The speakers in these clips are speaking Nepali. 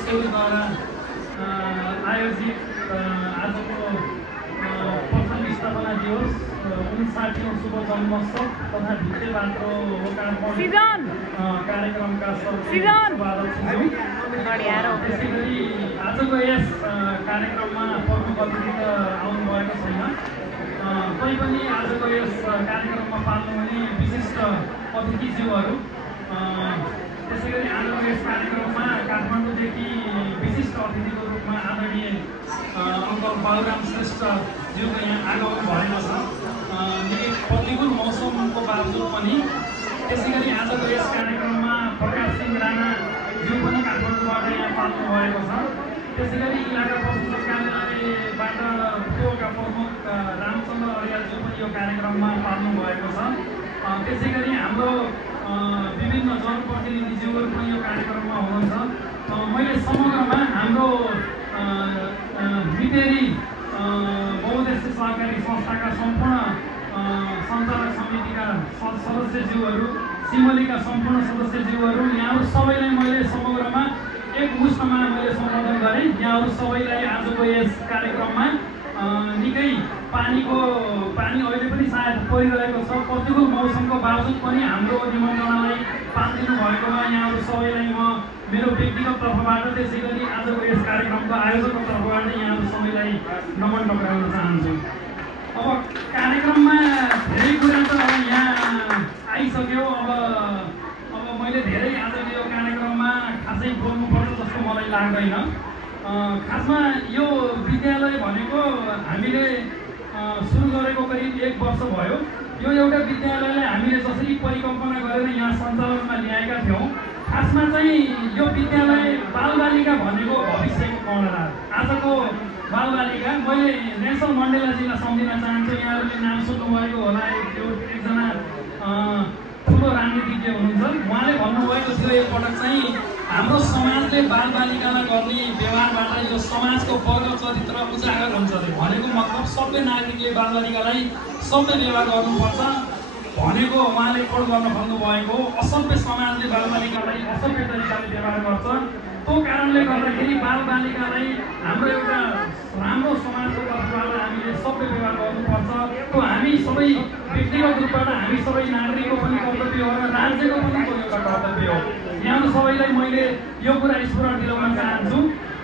स्कुलद्वारा आयोजित आजको प्रथम स्थापना दिवस 59औं शुभ जन्मोत्सव तथा भित्ते पात्रो लोकार्पण कार्यक्रमका त्यसैगरी आजको यस कार्यक्रममा प्रमुख अतिथि त आउनुभएको छैन, तैपनि आजको यस कार्यक्रममा पाल्नुहुने विशिष्ट अतिथिज्यूहरू, त्यसैगरी आजको यस कार्यक्रममा काठमाडौँदेखि विशिष्ट अतिथिको रूपमा आदरणीय अङ्कल बालुराम श्रेष्ठज्यूको यहाँ आगमन भएको छ। निकै प्रतिकूल मौसमको बावजुद पनि त्यसैगरी आजको यस कार्यक्रममा प्रकाश सिंह राणाज्यू पनि काठमाडौँबाट यहाँ पाल्नु भएको छ। त्यसैगरी इलाका प्रशासक कार्यालयबाट पूर्वका प्रमुख रामचन्द्र अर्यालज्यू पनि यो कार्यक्रममा पाल्नु भएको छ। त्यसैगरी हाम्रो विभिन्न जनप्रतिनिधिज्यूहरू पनि यो कार्यक्रममा हुनुहुन्छ। मैले समग्रमा हाम्रो मितेरी बहुउद्देश्य सहकारी संस्थाका सम्पूर्ण सञ्चालक समितिका सदस्यज्यूहरू, सिमलीका सम्पूर्ण सदस्यज्यूहरू, यहाँहरू सबैलाई मैले समग्रमा एक मुष्टमा मैले सम्बोधन गरेँ। यहाँहरू सबैलाई आजको यस कार्यक्रममा निकै पानी अहिले पनि सायद परिरहेको छ, प्रतिकूल मौसमको बावजुद पनि हाम्रो निमन्त्रणालाई पालिदिनु भएकोमा यहाँहरू सबैलाई म मेरो व्यक्तिगत तर्फबाट, त्यसैगरी आजको यस कार्यक्रमको आयोजकको तर्फबाट यहाँहरू सबैलाई नमन टक्राउन चाहन्छु। अब कार्यक्रममा धेरै कुरा त अब यहाँ आइसक्यो। अब मैले धेरै आजको यो कार्यक्रममा खासै बोल्नुपर्छ जस्तो मलाई लाग्दैन। खासमा यो विद्यालय भनेको हामीले सुरु गरेको करिब 1 वर्ष भयो। यो एउटा विद्यालयलाई हामीले जसरी परिकल्पना गरेर यहाँ सञ्चालनमा ल्याएका थियौँ, खासमा चाहिँ यो विद्यालय बालबालिका भनेको भविष्यको कर्णधार। आजको बालबालिका मैले नेल्सन मण्डेलाजीलाई सम्झिन चाहन्छु। यहाँहरूले नाम सुन्नुभएको होला, एकजना ठुलो राजनीतिज्ञ हुनुहुन्छ। उहाँले भन्नुभएको थियो एकपटक चाहिँ हाम्रो समाजले बालबालिकालाई गर्ने व्यवहारबाट यो समाजको वर्ग चरित्र उजागर हुन्छ अरे। भनेको मतलब सबै नागरिकले बालबालिकालाई सबै व्यवहार गर्नुपर्छ भनेको उहाँले कोड गर्न खोज्नुभएको। असभ्य समाजले बालबालिकालाई असभ्य तरिकाले व्यवहार गर्छ। त्यो कारणले गर्दाखेरि बालबालिकालाई हाम्रो एउटा राम्रो समाजको तर्फबाट हामीले सबै व्यवहार गर्नुपर्छ। त्यो हामी सबै व्यक्तिगत रूपबाट हामी सबै नागरिकको पनि कर्तव्य हो र राज्यको पनि एउटा कर्तव्य हो। यहाँ सबैलाई मैले यो कुरा स्मरण दिलाउन चाहन्छु।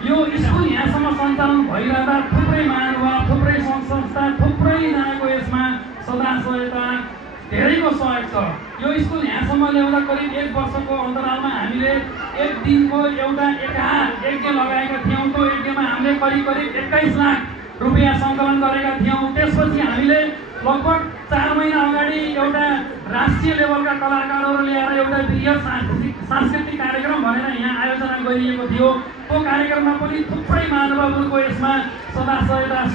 यो स्कुल यहाँसम्म सञ्चालन भइरहँदा थुप्रै महानुभाव, थुप्रै सङ्घ संस्था, थुप्रैजनाको यसमा सदा सहायता, धेरैको सहयोग छ। यो स्कुल यहाँसम्म ल्याउँदा करिब 1 वर्षको अन्तरालमा हामीले एक दिनको एउटा यज्ञ लगाएका थियौँ। त्यो यज्ञमा हामीले करिब 21 लाख रुपियाँ सङ्कलन गरेका थियौँ। त्यसपछि हामीले लगभग 4 महिना अगाडि एउटा राष्ट्रिय लेभलका कलाकारहरू ल्याएर एउटा वृहत सांस्कृतिक कार्यक्रम भनेर यहाँ आयोजना गरिएको थियो। त्यो कार्यक्रममा पनि थुप्रै महानुभावहरूको यसमा सदा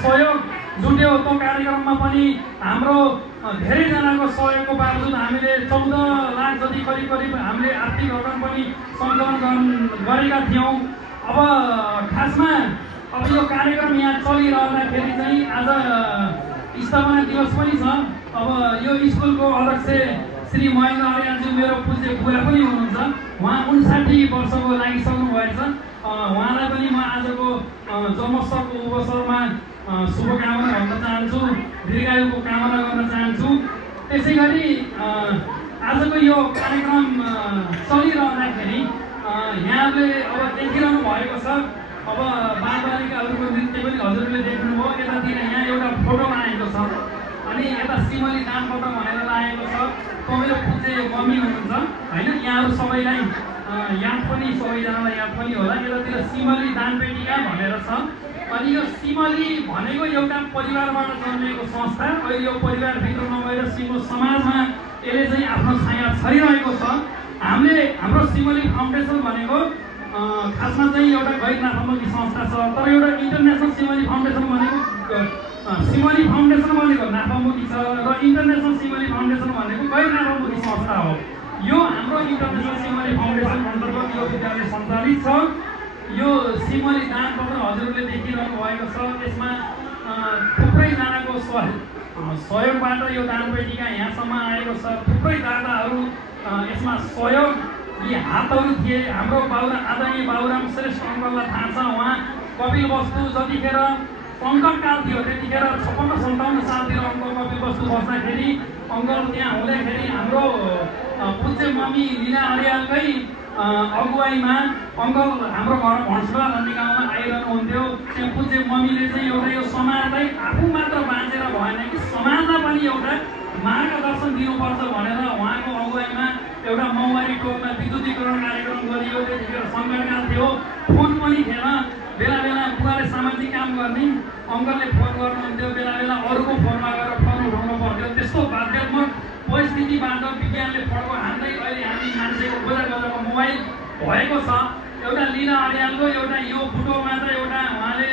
सहयोग जुट्यो। त्यो कार्यक्रममा पनि हाम्रो धेरैजनाको सहयोगको बावजुद हामीले 14 लाख जति करिब हामीले आर्थिक रकम पनि सङ्कलन गरेका थियौँ। अब खासमा अब यो कार्यक्रम यहाँ चलिरहँदाखेरि चाहिँ आज स्थापना दिवस पनि छ। अब यो स्कुलको अध्यक्ष श्री महेन्द्र अर्यालज्यू मेरो पूज्य बुवा पनि हुनुहुन्छ। उहाँ 59 वर्षको लागिसक्नु भएछ। उहाँलाई पनि म आजको जन्मोत्सवको अवसरमा शुभकामना भन्न चाहन्छु, दीर्घायुको कामना गर्न चाहन्छु। त्यसै गरी आजको यो कार्यक्रम चलिरहँदाखेरि यहाँले अब देखिरहनु भएको छ। अब बालबालिकाहरूको नृत्य पनि हजुरले देख्नुभयो। यतातिर यहाँ एउटा फोटो लागेको छ अनि यता सिमली दानपत्र भनेर लागेको छ। त्यो मेरो पूज्य मम्मी हुनुहुन्छ होइन। यहाँहरू सबैलाई याद पनि, सबैजनालाई याद पनि होला। यतातिर सिमली दानपेटिका भनेर छ। अनि यो सिमली भनेको एउटा परिवारबाट जन्मेको संस्था। अहिले यो परिवारभित्र नभएर सिमो समाजमा यसले चाहिँ आफ्नो छाया छरिरहेको छ। हाम्रो सिमली फाउन्डेसन भनेको खासमा चाहिँ एउटा गैर नाफामुखी संस्था छ। तर एउटा इन्टरनेसनल सिमली फाउन्डेसन भनेको सिमली फाउन्डेसन भनेको नाफामुखी छ र इन्टरनेसनल सिमली फाउन्डेसन भनेको गैर नाफामुखी संस्था हो। यो हाम्रो इन्टरनेसनल सिमली फाउन्डेसन अन्तर्गत यो विद्यालय सञ्चालित छ। यो सिमली दानपत्र हजुरले देखिरहनु भएको छ। यसमा थुप्रैजनाको सहयोगबाट यो दानपेटिका यहाँसम्म आएको छ। थुप्रै दाताहरू यसमा सहयोग यी हातहरू थिए। हाम्रो बाबुरा आदरणीय बाबुराम श्रेष्ठ अङ्कललाई थाहा छ, उहाँ कपिलवस्तु जतिखेर सङ्कटकाल थियो त्यतिखेर 56-57 सालतिर अङ्कल कपिलवस्तु बस्दाखेरि अङ्कल त्यहाँ हुँदाखेरि हाम्रो पूज्य मम्मी लीला अर्यालकै अगुवाईमा अङ्कल हाम्रो घर भैँसुवा भन्ने गाउँमा आइरहनुहुन्थ्यो। त्यहाँ पूज्य मम्मीले चाहिँ एउटा यो समाजलाई आफू मात्र बाँचेर भएन कि समाजलाई पनि एउटा मार्गदर्शन दिनुपर्छ भनेर उहाँको अगुवाईमा एउटा मौवारी टोलमा विद्युतीकरण कार्यक्रम गरियो। त्यतिखेर सङ्कटकाल थियो, फोन पनि थिएन। बेला बेला बुवाले सामाजिक काम गर्ने अङ्कलले फोन गर्नुहुन्थ्यो, बेला बेला अरूको फोनमा गएर फोन उठाउनु पर्थ्यो। त्यस्तो बाध्यात्मक परिस्थितिबाट विज्ञानले फड्को हान्दै अहिले हामी मान्छेको खोजा गरेर मोबाइल भएको छ। एउटा लीला अर्यालको एउटा यो बुटोलमा त एउटा उहाँले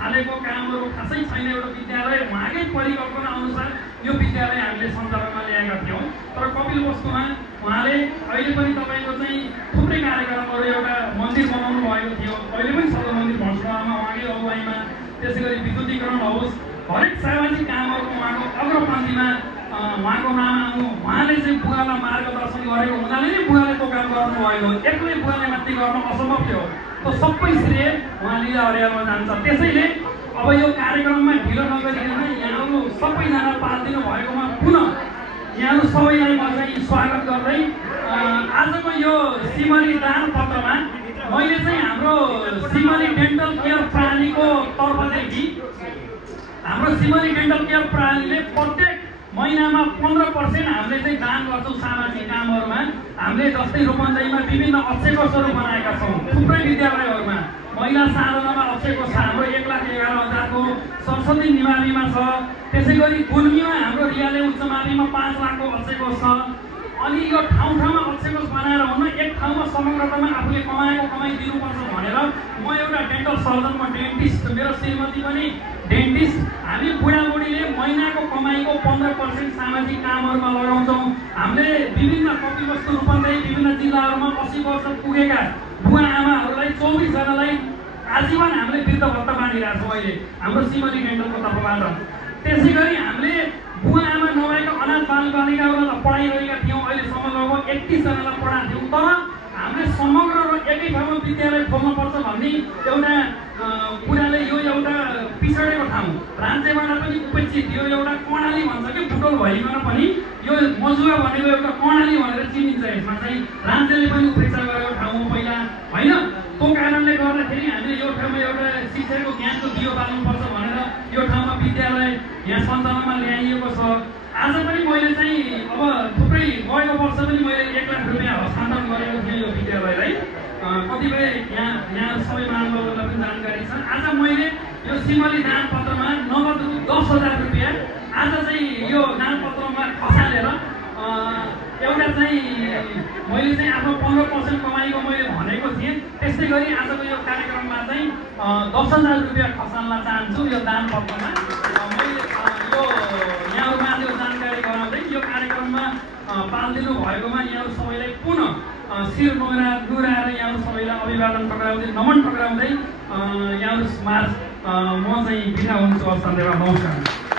थालेको कामहरू खासै छैन। एउटा विद्यालय उहाँकै परिकल्पना अनुसार यो विद्यालय हामीले सञ्चालनमा ल्याएका थियौँ। तर कपिलवस्तुमा उहाँले अहिले पनि तपाईँको चाहिँ थुप्रै कार्यक्रमहरू एउटा मन्दिर बनाउनु भएको थियो। अहिले पनि सदर मन्दिर भैँसुवामा उहाँकै अगुवाईमा, त्यसै गरी विद्युतीकरण होस्, हरेक सामाजिक कामहरूको उहाँको अग्रपन्थीमा उहाँको नाम आउनु। उहाँले चाहिँ बुवालाई मार्गदर्शन गरेको हुनाले नै बुवाले त्यो काम गर्नुभएको। एक्लै बुवाले माथि गर्न असम्भव थियो। त्यो सबै श्रेय उहाँ लीला अर्यालमा जान्छ। त्यसैले अब यो कार्यक्रममा ढिलो नगरिकन यहाँहरू सबैजना पालिदिनु भएकोमा पुनः यहाँहरू सबैलाई म चाहिँ स्वागत गर्दै आजको यो सिमली दान पत्रमा मैले चाहिँ हाम्रो सिमली डेन्टल केयर प्रणालीको तर्फदेखि हाम्रो सिमली डेन्टल केयर प्रणालीले प्रत्येक महिनामा 15% हामीले चाहिँ दान गर्छौँ सामाजिक कामहरूमा। हामीले जस्तै रूपन्देहीमा विभिन्न अक्षय कोषहरू बनाएका छौँ। थुप्रै विद्यालयहरूमा महिला साधनामा अक्षय कोष छ, हाम्रो 1,11,000 को सरस्वती निमाविमा छ। त्यसै गरी गुल्मीमा हाम्रो रियाले उच्च माविमा 5 लाखको अक्षय कोष छ। अनि यो ठाउँ ठाउँमा अक्षय कोष बनाएर हुन एक ठाउँमा समग्रतामा आफूले कमाएको कमाइ दिनुपर्छ भनेर म एउटा डेन्टल सर्जन, म डेन्टिस्ट, मेरो श्रीमती पनि डेन्टिस्ट। हामी बुढाबुढीले महिनाको कमाइको 15% सामाजिक कामहरूमा लगाउँछौँ। हामीले विभिन्न कपिलवस्तु रूपन्देही विभिन्न जिल्लाहरूमा 80 वर्ष पुगेका बुवा आमाहरूलाई 24 जनालाई आजीवन हामीले वृद्ध भत्ता बाँडिरहेको छौँ अहिले हाम्रो सिमली डेन्टलको तर्फबाट। त्यसै गरी हामीले बुवा आमा नभएका अनाथ बालबालिकाहरूलाई पढाइरहेका थियौँ। अहिलेसम्म लगभग 31 जनालाई पढाएको थियौँ। तर हामीले समग्र र एकै ठाउँमा विद्यालय खोल्नुपर्छ भन्ने एउटा कुराले यो एउटा पिछडेको ठाउँ राज्यबाट पनि उपेक्षित थियो। एउटा कर्णाली भन्छ कि बुटोल भइकन पनि यो मजुवा भनेको एउटा कर्णाली भनेर चिनिन्छ। यसमा चाहिँ राज्यले पनि उपेक्षा गरेको ठाउँ हो पहिला, होइन? त्यो कारणले गर्दाखेरि हामीले यो ठाउँमा एउटा शिक्षाको ज्ञानको दियो बाल्नुपर्छ भनेर यो ठाउँमा विद्यालय यहाँ सञ्चालनमा ल्याइएको छ। आज पनि मैले चाहिँ अब थुप्रै गएको वर्ष पनि मैले 1 लाख रुपियाँ हस्तान्तरण गरेको थिएँ यो विद्यालयलाई। कतिपय यहाँ सबै महानुभावहरूलाई पनि जानकारी छ। आज मैले यो सिमली दान पत्रमा नगद रु 10,000 रुपियाँ आज चाहिँ यो दान पत्रमा खसालेर एउटा चाहिँ मैले चाहिँ आफ्नो 15% कमाइको मैले भनेको थिएँ। त्यस्तै गरी आजको यो कार्यक्रममा चाहिँ 10,000 रुपियाँ खसाल्न चाहन्छु यो दान पत्रमा। मैले यो यहाँहरूमा यो जानकारी गराउँदै यो कार्यक्रममा पालिदिनु भएकोमा यहाँहरू सबैलाई पुनः शिर नुहाएर यहाँहरू सबैलाई अभिवादन टक्राउँदै नमन टक्राउँदै यहाँहरू समाज म चाहिँ बिदा हुन्छु। हस्, धन्यवाद, नमस्कार।